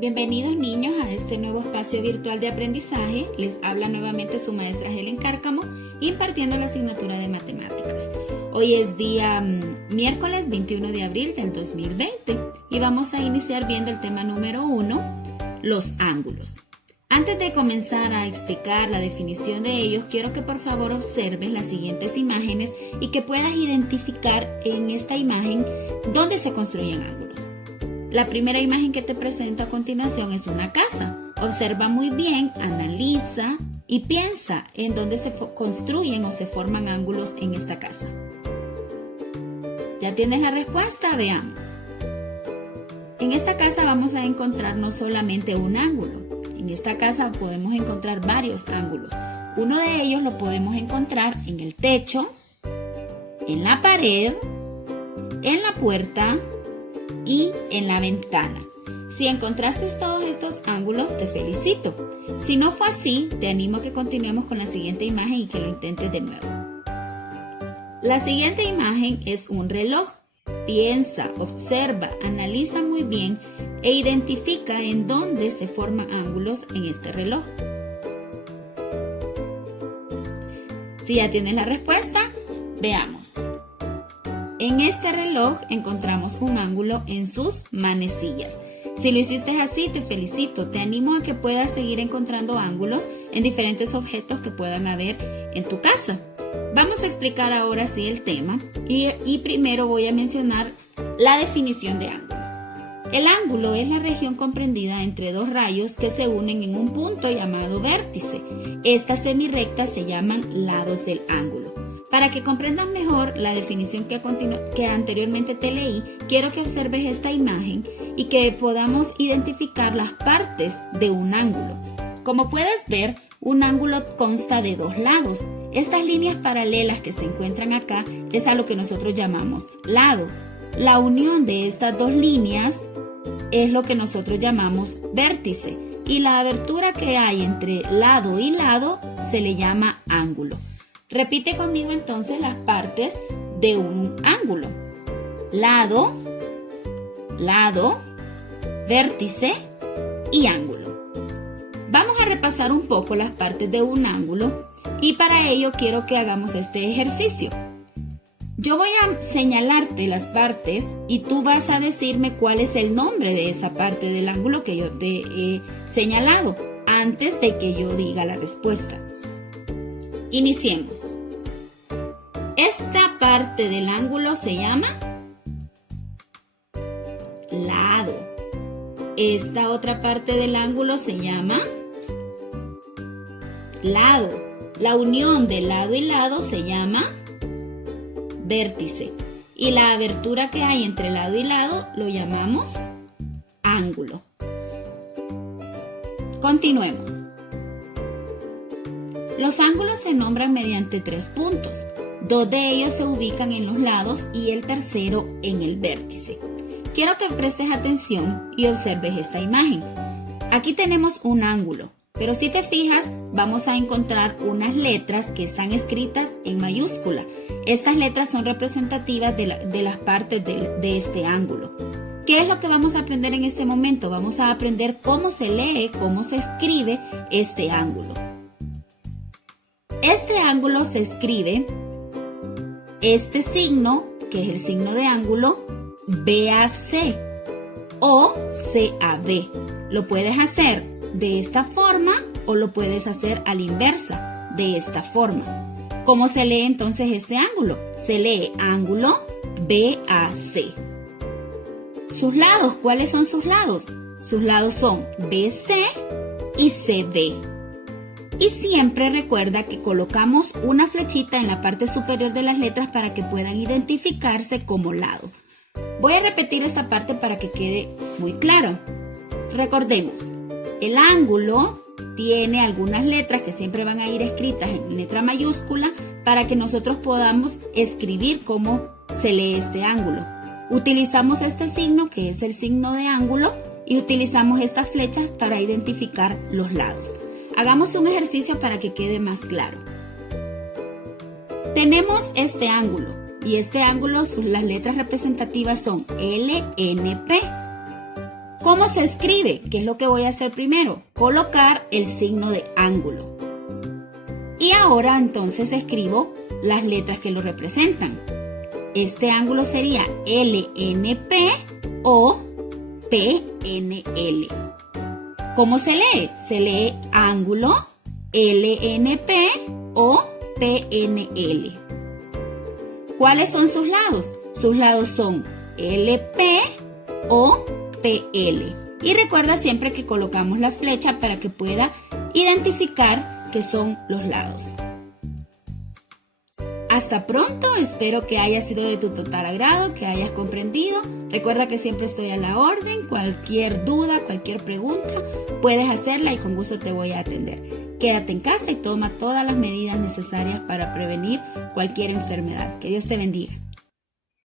Bienvenidos niños a este nuevo espacio virtual de aprendizaje. Les habla nuevamente su maestra Helen Cárcamo, impartiendo la asignatura de matemáticas. Hoy es día miércoles 21 de abril del 2020 y vamos a iniciar viendo el tema número 1, los ángulos. Antes de comenzar a explicar la definición de ellos, quiero que por favor observes las siguientes imágenes y que puedas identificar en esta imagen dónde se construyen ángulos. La primera imagen que te presento a continuación es una casa. Observa muy bien, analiza y piensa en dónde se construyen o se forman ángulos en esta casa. ¿Ya tienes la respuesta? Veamos. En esta casa vamos a encontrar no solamente un ángulo. En esta casa podemos encontrar varios ángulos. Uno de ellos lo podemos encontrar en el techo, en la pared, en la puerta y en la ventana. Si encontraste todos estos ángulos, te felicito. Si no fue así, te animo a que continuemos con la siguiente imagen y que lo intentes de nuevo. La siguiente imagen es un reloj. Piensa, observa, analiza muy bien e identifica en dónde se forman ángulos en este reloj. Si ya tienes la respuesta, veamos. En este reloj encontramos un ángulo en sus manecillas. Si lo hiciste así, te felicito. Te animo a que puedas seguir encontrando ángulos en diferentes objetos que puedan haber en tu casa. Vamos a explicar ahora sí el tema y primero voy a mencionar la definición de ángulo. El ángulo es la región comprendida entre dos rayos que se unen en un punto llamado vértice. Estas semirrectas se llaman lados del ángulo. Para que comprendas mejor la definición que anteriormente te leí, quiero que observes esta imagen y que podamos identificar las partes de un ángulo. Como puedes ver, un ángulo consta de dos lados. Estas líneas paralelas que se encuentran acá es a lo que nosotros llamamos lado. La unión de estas dos líneas es lo que nosotros llamamos vértice y la abertura que hay entre lado y lado se le llama ángulo. Repite conmigo entonces las partes de un ángulo. Lado, lado, vértice y ángulo. Vamos a repasar un poco las partes de un ángulo y para ello quiero que hagamos este ejercicio. Yo voy a señalarte las partes y tú vas a decirme cuál es el nombre de esa parte del ángulo que yo te he señalado antes de que yo diga la respuesta. Iniciemos. Esta parte del ángulo se llama lado. Esta otra parte del ángulo se llama lado. La unión de lado y lado se llama vértice. Y la abertura que hay entre lado y lado lo llamamos ángulo. Continuemos. Los ángulos se nombran mediante 3 puntos. 2 de ellos se ubican en los lados y el tercero en el vértice. Quiero que prestes atención y observes esta imagen. Aquí tenemos un ángulo, pero si te fijas, vamos a encontrar unas letras que están escritas en mayúscula. Estas letras son representativas de las partes de este ángulo. ¿Qué es lo que vamos a aprender en este momento? Vamos a aprender cómo se lee, cómo se escribe este ángulo. Este ángulo se escribe, este signo, que es el signo de ángulo, BAC o CAB. Lo puedes hacer de esta forma o lo puedes hacer a la inversa, de esta forma. ¿Cómo se lee entonces este ángulo? Se lee ángulo BAC. Sus lados, ¿cuáles son sus lados? Sus lados son BC y CB. Y siempre recuerda que colocamos una flechita en la parte superior de las letras para que puedan identificarse como lado. Voy a repetir esta parte para que quede muy claro. Recordemos, el ángulo tiene algunas letras que siempre van a ir escritas en letra mayúscula para que nosotros podamos escribir cómo se lee este ángulo. Utilizamos este signo que es el signo de ángulo y utilizamos estas flechas para identificar los lados. Hagamos un ejercicio para que quede más claro. Tenemos este ángulo y este ángulo, las letras representativas son LNP. ¿Cómo se escribe? ¿Qué es lo que voy a hacer primero? Colocar el signo de ángulo. Y ahora entonces escribo las letras que lo representan. Este ángulo sería LNP o PNL. ¿Cómo se lee? Se lee ángulo LNP o PNL. ¿Cuáles son sus lados? Sus lados son LP o PL. Y recuerda siempre que colocamos la flecha para que pueda identificar qué son los lados. Hasta pronto, espero que haya sido de tu total agrado, que hayas comprendido. Recuerda que siempre estoy a la orden. Cualquier duda, cualquier pregunta, puedes hacerla y con gusto te voy a atender. Quédate en casa y toma todas las medidas necesarias para prevenir cualquier enfermedad. Que Dios te bendiga.